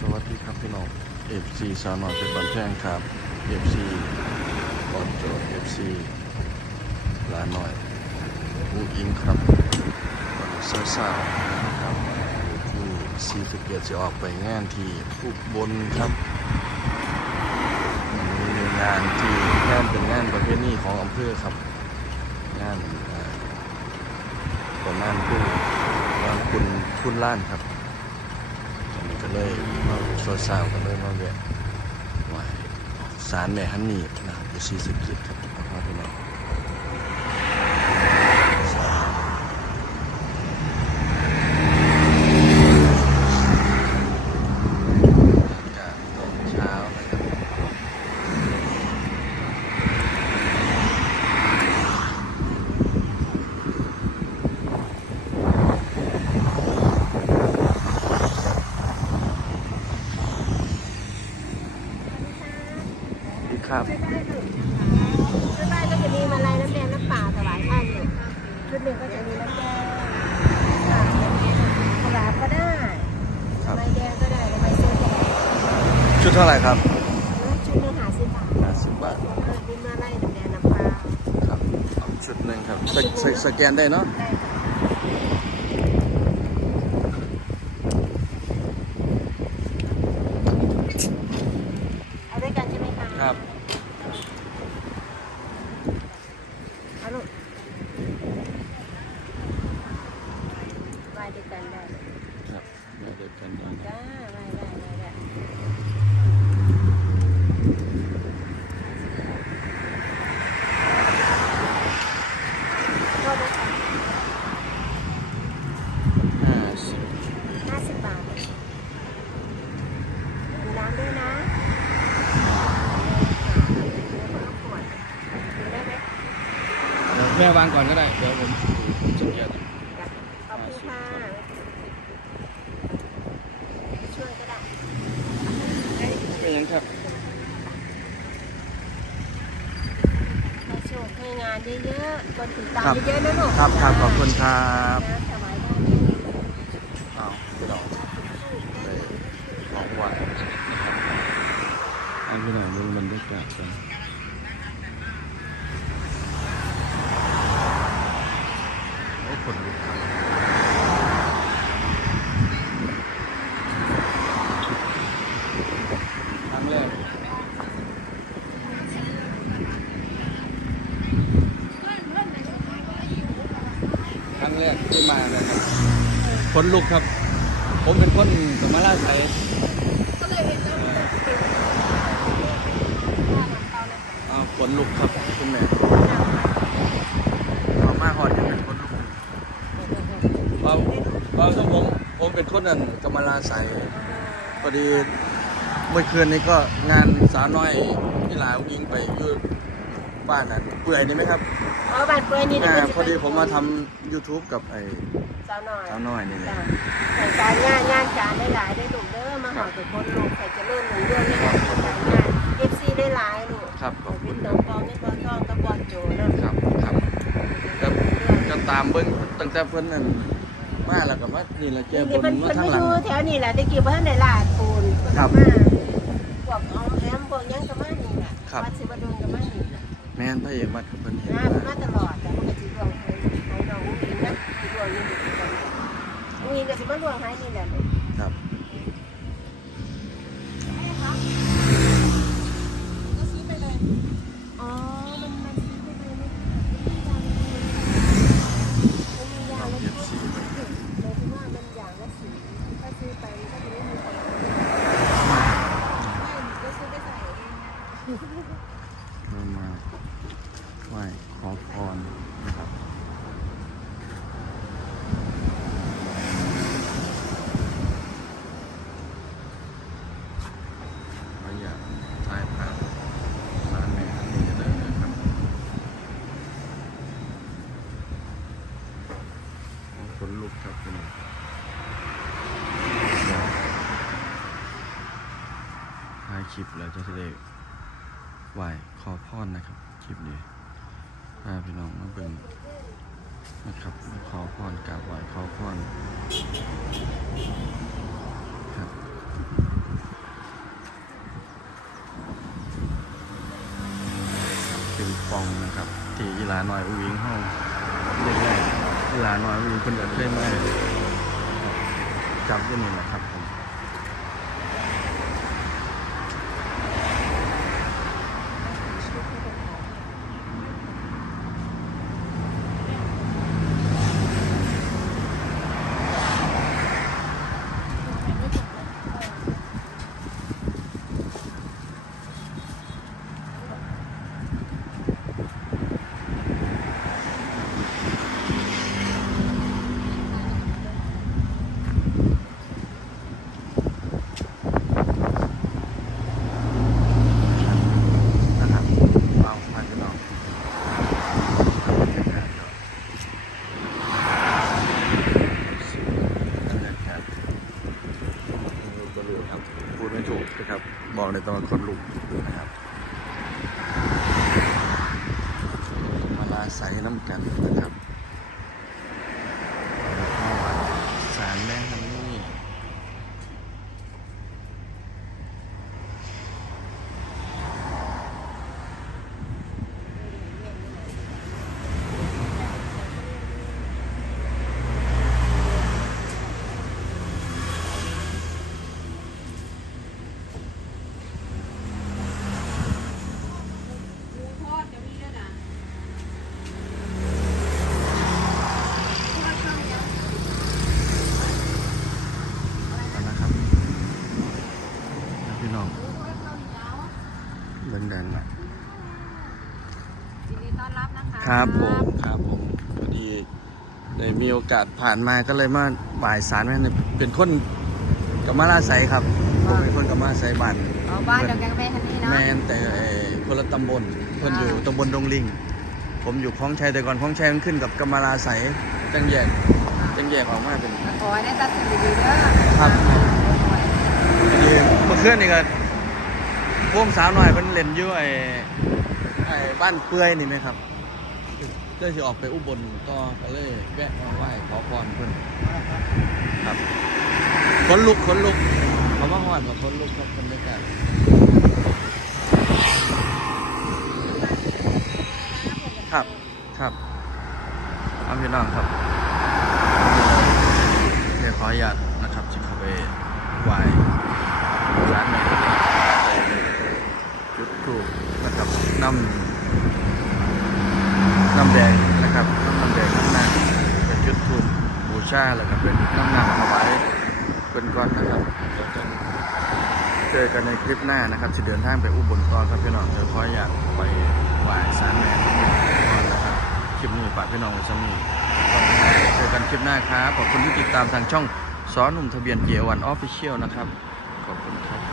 สวัสดีครับพี่น้อง FC สาวน้อยเป็นบันแพงครับ FC บอลโจ FC ลาหน่อยอูอิงครับบอลเซอร์ซาครับอยู่ที่ซีสเกียจะออกไปงานที่อุบลครับมีงานที่งานเป็นงานประเพณีของอำเภอครับ งานเอ่อประมาณผู้ประมาณคุณคุณล้านครับก็เลย มาช่วสาวก็เลยมาแวะไหวสารแม่ฮันนี่นะครับอยู่ซีสกิจครับพี่น้องอากาศตอนเช้านะครับดี ครับไม่ได้หนึ่งไม่ได้ก็จะมีมาลัยน้ำแดงน้ำเปล่าถวายท่านอยู่ชุดหนึ่งก็จะมีน้ำแดงน้ำเปล่าถวายก็ได้ครับใบแดงก็ได้ใบเสื้อก็ได้ชุดเท่าไหร่ครับชุดหนึ่งหาสิบบาท50บาทเออมีมาลัยน้ำแดงน้ำเปล่าครับเอาชุดหนึ่งครับสสสแกนได้เนาะได้ค่ะเอาด้วยกันใช่ไหม ครับ เอาลูกไหว้ด้วยกันได้ ครับได้เด็กกันได้ จ้าไหว้ได้ได้ได้โทษนะคะ ห้าสิบ ห้าสิบบาทมีน้ำด้วยนะได้ไหม เดี๋ยว แม่วางก่อนก็ได้ เดี๋ยวผมสแกนขอบคุณค่ะช่วยก็ได้เป็นยังครับให้โชคให้งานเยอะๆคนติดตามครับเยอะๆนะลูกครับครับขอบคุณครับนะถวายได้เอาพี่น้องไปของหวานอันพี่น้องดูบรรยากาศกันโอ้คนลุกครับครั้งแรกครั้ง แรกที่มาเลยครับคนลุกครับ ผมเป็นคนสมาราไทยก็เลยเห็นแล้วอ้าวขนลุกครับคุณแม่เอามาหอดยังเป็นคนลุกเอาเอาถ้าผมผมเป็นคนนั้นกำมลาใสพอดีเมื่อคืนนี้ก็งานสาวน้อยที่หลายยิงไปอยู่ บ้านนั้นเปื่อยนี่ไหมครับอ๋อบัตรเปื้อนนี่อ่านะพอดีผมมาทำ YouTube กับไอ้สาวหน่อยสาวน้อยนี่แหละจ้ะใส่การงานงานการได้หลายได้ลูกเด้อมาหอเป็นคนลูกใส่เจะเลื่อนหนึ่งเรื่องได้หลายการงานเอฟซีได้หลายลูกครับขอบคุวิณนคน้รัอบงกองนี่บอลทองกับบอลโจเนาะครับครับก็ก็ตามเบิ้งตั้งแต่เพิ่นนั่นมาแล้วก็มานี่แหละเจอนี่บมันนมามันทางไม่หลัองยู่แถวนี้แหละตะกี้เพิ่นได้ลาดปูนครับมาพวกเอาแอมพวกหยังก็มานี่แหละครับวัดศิวดลก็มานี่ แม่นพระเอกวัดเพิ่นเห็นว่า มาต ขนลุกครับคุณถ่ายคลิปแล้วจะได้ไหวขอพรนะครับ คลิปนี้พาพี่น้องมาเบิ่งนะครับมาขอพรกราบไหวขอพรครับเปองนะครับ ที่ยีหลาหน่อยอุ้งห้อง หลาหน่อยมีคนเดียวเคยมาจับอยี่นี่แหละครับผมนะครับเอาพันกันออกครับพูดไม่ถูกนะครับ บอกในตองคนลุกนะครับ มาลาใสน้ำกันนะครับแล้วก็สารแม่ฮันนี่ กันนะครับแล้วพี่น้องเดินเดินมา ยินดีต้อนรับนะ คะครับผมครับผมพอดีได้มีโอกาสผ่านมาก็เลยมาบ่ายสารแม่นเป็นคนกับมาลาใสครับผมเป็นคนกับมาใสบันเอาบ้านเดียวกันกับแม่ฮันนี่เนาะแม่นแต่เอ่อคนละตำบลเพิ่นอยู่ตำบลดงลิง ผมอยู่คลองชัยแต่ก่อนคลองชัยมันขึ้นกับกำมาลาใสจังแยกจังแยกออกมาเป็น ขอให้ได้ตัดสินดีๆเด้อครับ ยืนเมื่อคืนนี่ก็พวกสาวหน่อยเพิ่นเล่นอยู่ไอ้ไอ้บ้านเปื่อยนี่นะครับ เพื่อสิออกไปอุบลก็ก็เลยแวะมาไหว้ขอพรเพิ่นครับคนลุกคนลุกเขามาหอดกับคนลุกครับบรรยากาศครับครับเอาพี่น้องครับเดี๋ยวขออนุญาตนะครับจะเข้าไปไหว้ร้านไหนจุดทูบนะครับน้ำน้ำแดงนะครับน้ำแดงน้ำหน้าเป็นจุดทูบบูชาแล้วก็เป็นน้ำหนักถวายเป็นก้อนนะครับเดี๋ยวจะเจอ กันในคลิปหน้านะครับจะเดินทางไปอุบลก่อนครับพี่น้องเดี๋ยวขออยากไปไหว้สารแม่ก่อนนะครับคลิปนี้ฝากพี่น้องไว้สักนิดเจอกันคลิปหน้าครับขอบคุณที่ติดตามทางช่องสอนหนุ่มทะเบียนเกียร์วันออฟฟิเชียลนะครับขอบคุณครับ